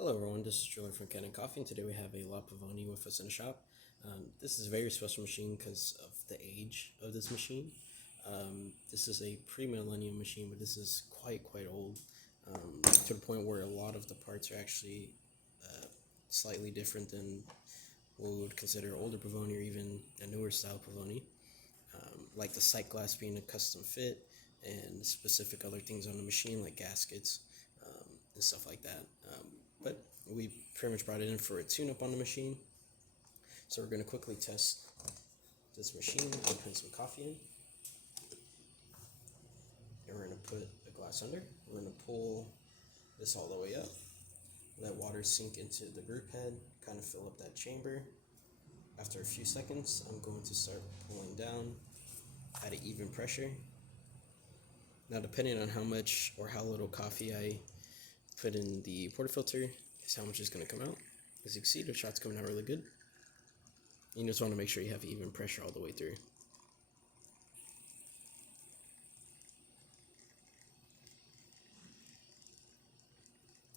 Hello everyone, this is Julian from Kanen Coffee, and today we have a Pavoni with us in the shop. This is a very special machine because of the age of this machine. This is a pre-millennium machine, but this is quite old, to the point where a lot of the parts are actually slightly different than what we would consider older Pavoni or even a newer style Pavoni, like the sight glass being a custom fit and specific other things on the machine like gaskets and stuff like that. But we pretty much brought it in for a tune-up on the machine. So we're going to quickly test this machine and put some coffee in. And we're going to put the glass under. We're going to pull this all the way up. Let water sink into the group head, kind of fill up that chamber. After a few seconds, I'm going to start pulling down at an even pressure. Now, depending on how much or how little coffee I put in the portafilter is how much is going to come out. As you can see, the shot's coming out really good. You just want to make sure you have even pressure all the way through.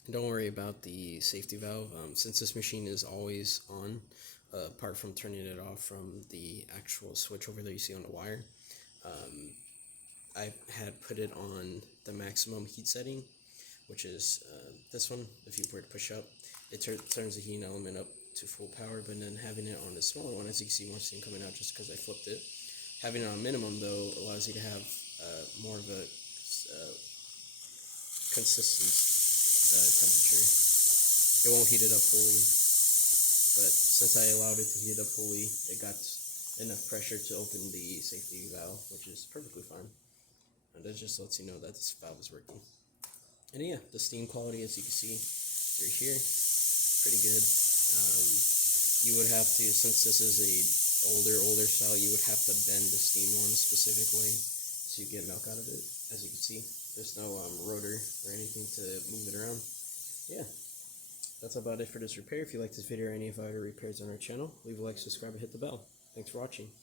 And don't worry about the safety valve. Since this machine is always on, apart from turning it off from the actual switch over there you see on the wire, I had put it on the maximum heat setting, which is this one. If you were to push up, it turns the heating element up to full power, but then having it on the smaller one, as you can see, more steam coming out just because I flipped it. Having it on minimum, though, allows you to have more of a consistent temperature. It won't heat it up fully, but since I allowed it to heat it up fully, it got enough pressure to open the safety valve, which is perfectly fine. And that just lets you know that this valve is working. And yeah, the steam quality, as you can see right here, pretty good. You would have to, since this is a older style, you would have to bend the steam one specific way so you get milk out of it. As you can see, there's no rotor or anything to move it around. Yeah, that's about it for this repair. If you like this video or any of our other repairs on our channel, leave a like, subscribe, and hit the bell. Thanks for watching.